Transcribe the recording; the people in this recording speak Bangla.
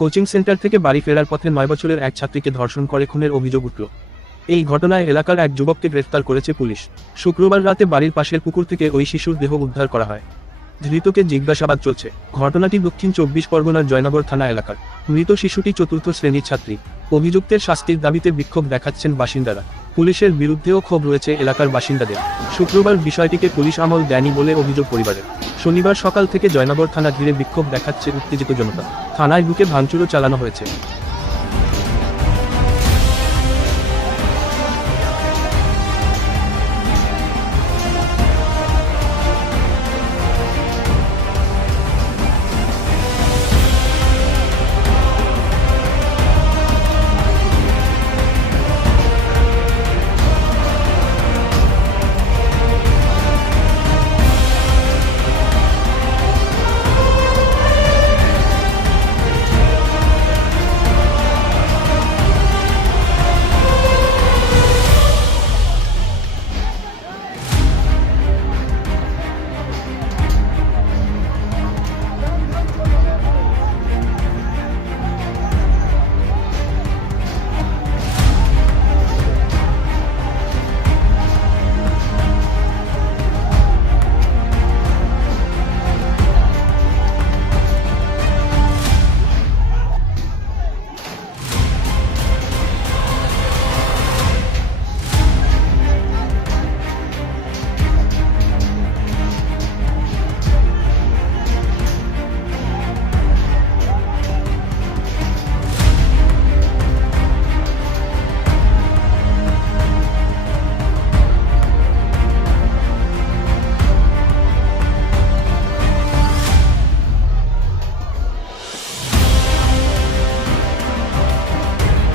কোচিং সেন্টার থেকে বাড়ি ফেরার পথে 9 বছরের এক ছাত্রীকে ধর্ষণ করে খুনের অভিযোগ উঠল। এই ঘটনায় এলাকার এক যুবককে গ্রেফতার করেছে পুলিশ। শুক্রবার রাতে বাড়ির পাশের পুকুর থেকে ওই শিশুর দেহ উদ্ধার করা হয়। ধৃতকে জিজ্ঞাসাবাদ চলছে। ঘটনাটি দক্ষিণ 24 পরগনার জয়নগর থানা এলাকার। মৃত শিশুটি 4র্থ শ্রেণীর ছাত্রী। অভিযুক্তের শাস্তির দাবিতে বিক্ষোভ দেখাচ্ছেন বাসিন্দারা। পুলিশের বিরুদ্ধেও ক্ষোভ রয়েছে এলাকার বাসিন্দাদের। শুক্রবার বিষয়টিকে পুলিশ আমল দেয়নি বলে অভিযোগ পরিবারের। শনিবার সকাল থেকে জয়নগর থানা ঘিরে বিক্ষোভ দেখাচ্ছে উত্তেজিত জনতা। থানায় ঢুকে ভাঙচুরও চালানো হয়েছে।